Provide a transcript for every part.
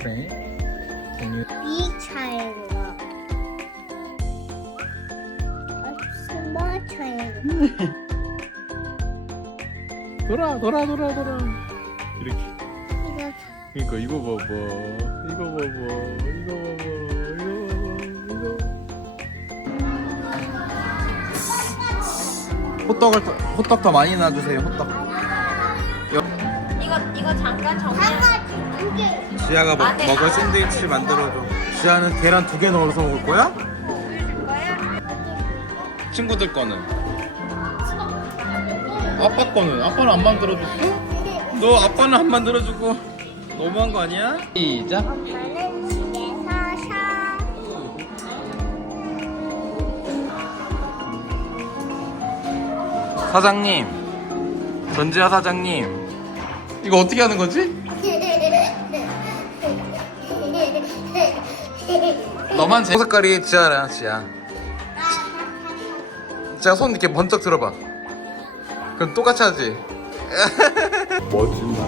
그래. 이 차이로. 스마 차이로. 돌아 돌아 돌아 돌아. 이렇게. 이거 그러니까 이거 봐봐. 이거 봐봐. 이거 봐봐. 이거 봐봐. 이거. 호떡을 더- 호떡 더 많이 놔주세요. 호떡. 이거 이거 잠깐 정리 지. 지아가 먹, 아, 네. 먹을 샌드위치 만들어줘. 지아는 계란 두 개 넣어서 먹을 거야? 친구들 거는. 아빠 거는 아빠는 안 만들어줬어? 너 아빠는 안 만들어주고 너무한 거 아니야? 시작. 엄마는 집에서 샤. 사장님, 전지아 사장님, 이거 어떻게 하는 거지? 너만 제 색깔이 지아야, 지아. 지아 손 이렇게 번쩍 들어봐. 그럼 똑같이 하지. 멋진다.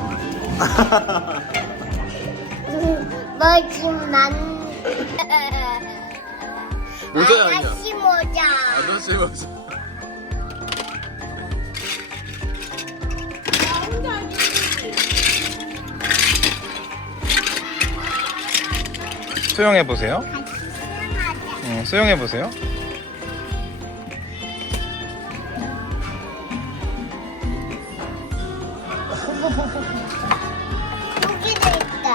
뭐지만. 모자야 아니야? 아저씨 모자. 아저씨 모자. 수영해 보세요. 수영해 보세요.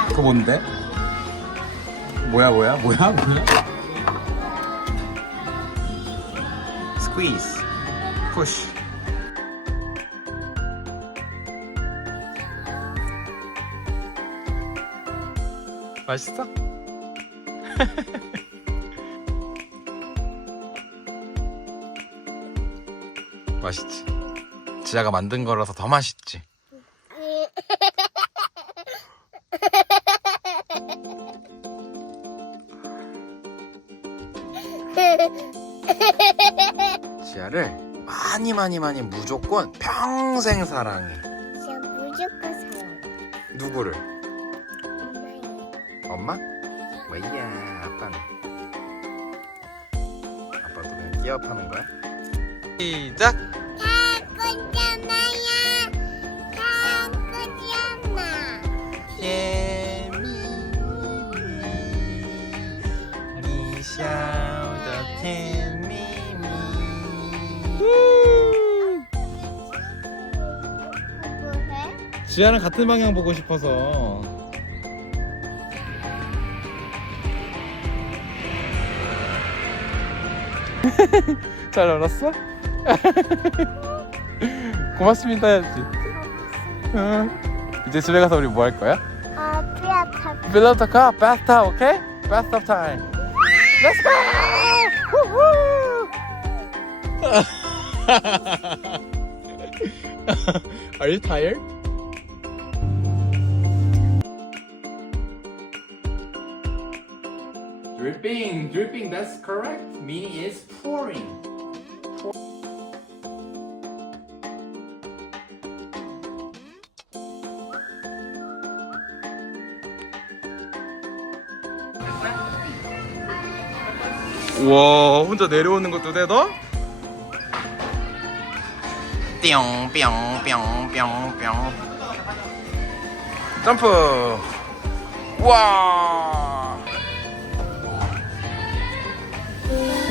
그거 뭔데? 뭐야 뭐야 뭐야 뭐야? 스퀴즈 푸시 맛있어? 맛있지. 지아가 만든 거라서 더 맛있지. 지아를 많이 많이 많이 무조건 평생 사랑해. 진짜 무조건 사요. 누구를? 엄마? 뭐야 아빠는 아빠도 그냥 끼업하는 거야? 시작! 가꾸잖아요. 가꾸잖아. 예미 미샤오더 텐미미 뭐해? 지아랑 같은 방향 보고 싶어서 잘 알았어? 고맙습니다 해야지 응. 이제 집에 가서 우리 뭐 할 거야? 아, 피아타. Fill up the car, bathtub, okay? Bathtub time. Let's go! Woohoo! Are you tired? Dripping, dripping, that's correct. Meaning is pouring. 와 혼자 내려오는 것도 돼 너? 뿅뿅뿅뿅뿅 점프 와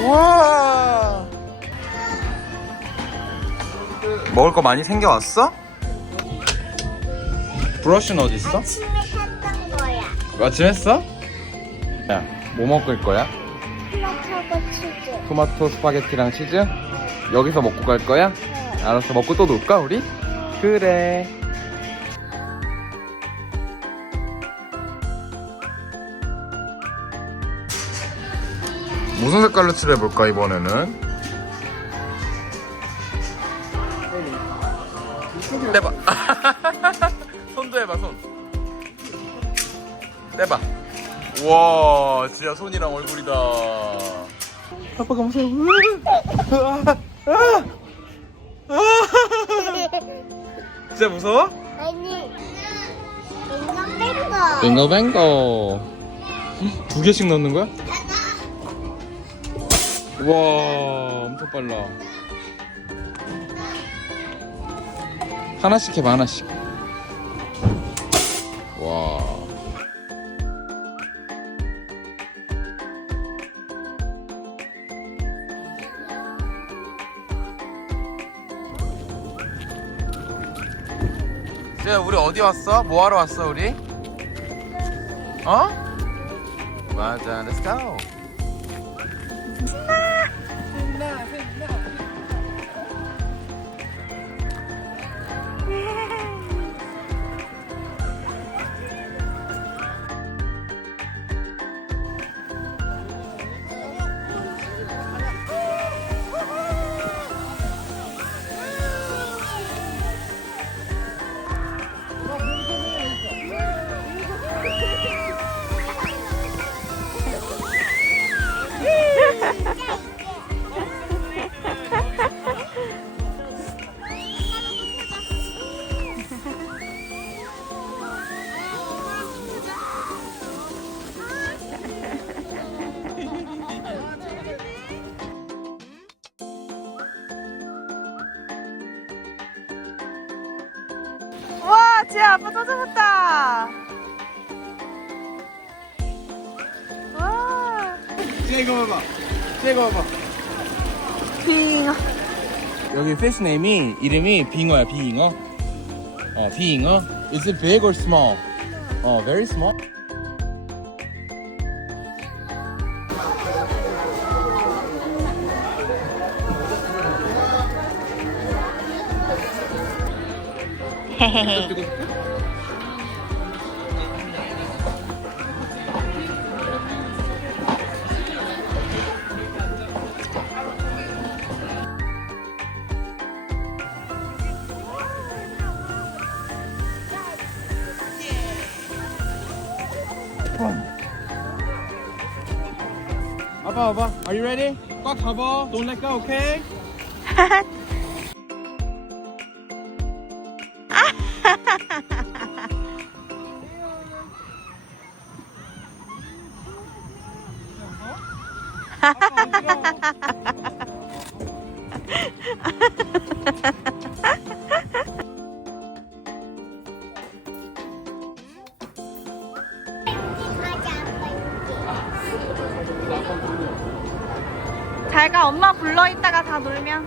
와. 먹을 거 많이 생겨왔어? 브러쉬는 어디 있어? 아침에 했던 거야. 아침 했어? 야, 뭐 먹을 거야? 토마토 치즈. 토마토 스파게티랑 치즈? 여기서 먹고 갈 거야? 네. 알았어, 먹고 또 놀까, 우리? 그래. 무슨 색깔로 칠해볼까, 이번에는? 떼봐. 손도 해봐, 손. 떼봐. 와 진짜 손이랑 얼굴이다 아빠가 무서워 진짜 무서워? 아니, 이거 뺀 거. 뱅거뱅거 두 개씩 넣는 거야? 우와 엄청 빨라 하나씩 해봐 하나씩 와 쟤 우리 어디 왔어? 뭐 하러 왔어 우리? 어? 맞아, let's go. 봐봐. 빙어. 여기 피스 네임이 이름이 빙어야, 빙어. 어, 빙어. Is it big or small? 어, very small. 아빠 봐봐. Are you ready? 꽉 잡아. Don't let go, okay? 잘가 엄마 불러 있다가 다 놀면.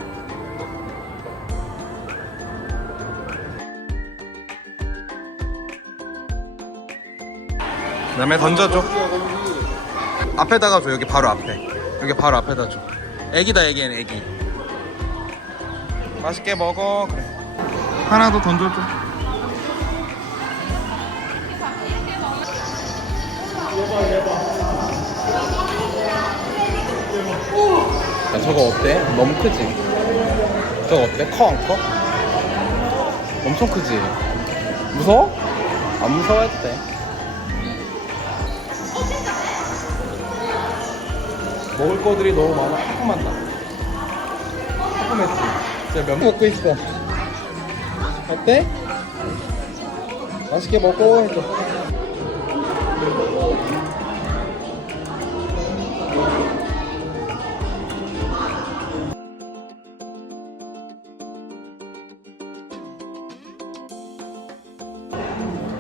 그다음에 던져줘. 앞에다가 줘. 여기 바로 앞에. 여기 바로 앞에다 줘. 애기다 애기는 애기. 맛있게 먹어. 그래. 하나 더 던져줘. 야, 저거 어때? 너무 크지? 저거 어때? 커 안 커? 엄청 크지? 무서워? 안 무서워해도 돼. 먹을 거들이 너무 많아. 조금만 다. 조금했지. 진짜 면 먹고 있어. 어때? 맛있게 먹고 해줘.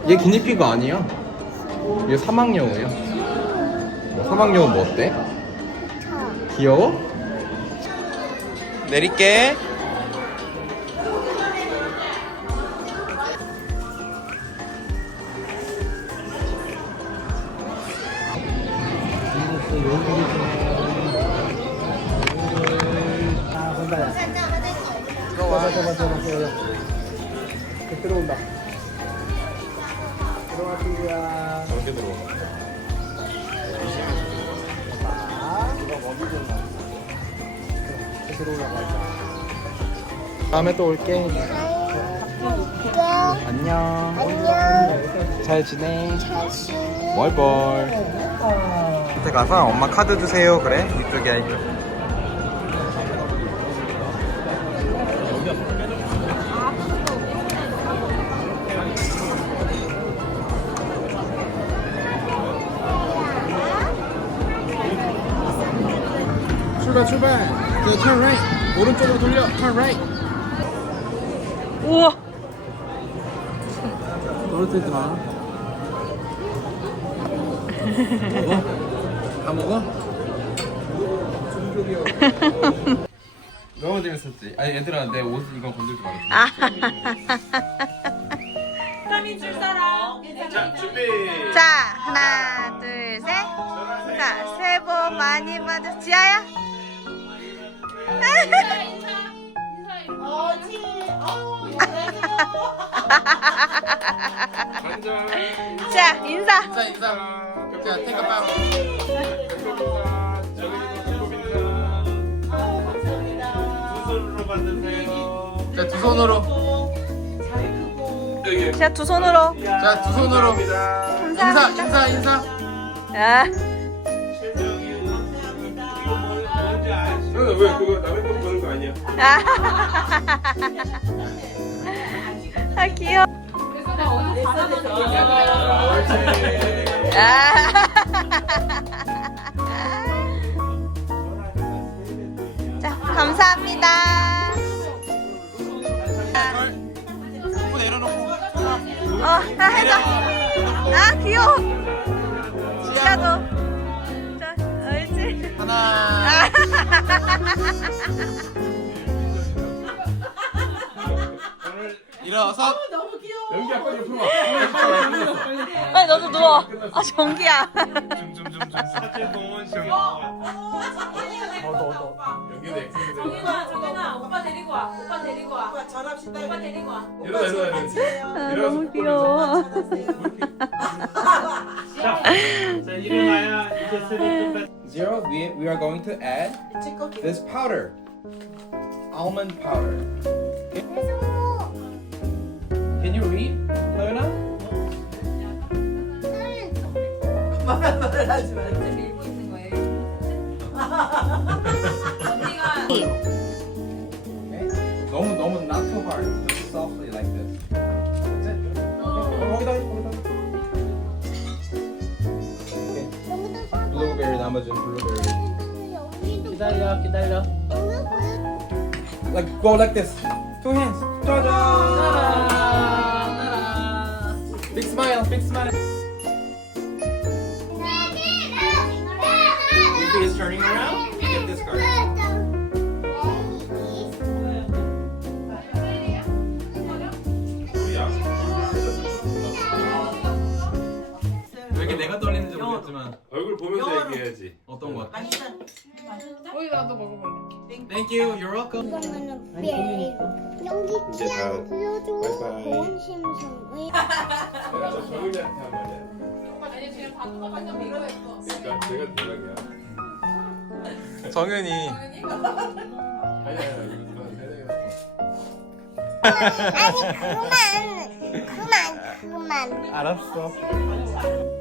얘 기니피그 아니야. 얘 사막여우야. 사막여우 뭐 어때? 귀여워? 내릴게. 들어와. 들어온다. 다음에 또 올게. 안녕. 안녕. 잘 지내. 월벌. 밑에 가서 엄마 카드 주세요. 그래? 이쪽이야 이쪽. 출발 출발. 이제 turn right. 오른쪽으로 돌려. turn right. 우와. 떨어뜨리지 마. 먹어? 다 먹어? 너무 재밌었지? 아니 얘들아 내 옷 이거 건들지 말았어 자, 하나, 둘, 셋. 자, 새해 복 많이 받으. 지아야. 자, 인사. 인사 인사. 자 a bow. 자두 손으로. 자, 두 손으로. 자 두 손으로. 인사 인사 인사. 아, 왜 그거 남의 거 보는 거 아니야? 아 귀여워. 아. 자, 감사합니다. 손 내려놓고 어, 나 해줘. 아, 귀여워. 지아도. 자, 옳지. 하나 일어서 연기 아까 옆으로 와. 아니, 너도 누워. 아, 전기야. 좀좀좀좀 사진 동원 씨. 연기 내. 정인아, 정인아, 오빠 데리고 와. 오빠 데리고 와. 오빠 전합시다. 오빠 데리고 와. 일어나 일어나 일어나. 아, 너무 귀여워. 자 일어나야 이제 세대 끝까지. Zero, we, we are going to add this powder. Almond powder. Can you read, Leona? Okay. 너무 너무 not too hard. Just softly like this. That's it. Okay. 어, 거기다 해, 거기다. 해. Okay. Blueberry 남아준 blueberry. 기다려 기다려. Like go like this. Two hands. 짜잔. Smile. Luffy is turning around. You get this card. 왜 이렇게 내가 떨리는지 모르겠지만 얼굴 보면서 얘기해야지. 어떤 거 같아? 나도. Thank you. You're welcome. 연기 이제 다 취향 보여줘. 바이바이. 고원 심성. 내가 저 정인이한테 한 말이야. 아니 지금. 그러니까 대박이야. 아니 그만 그만 그만. 알았어.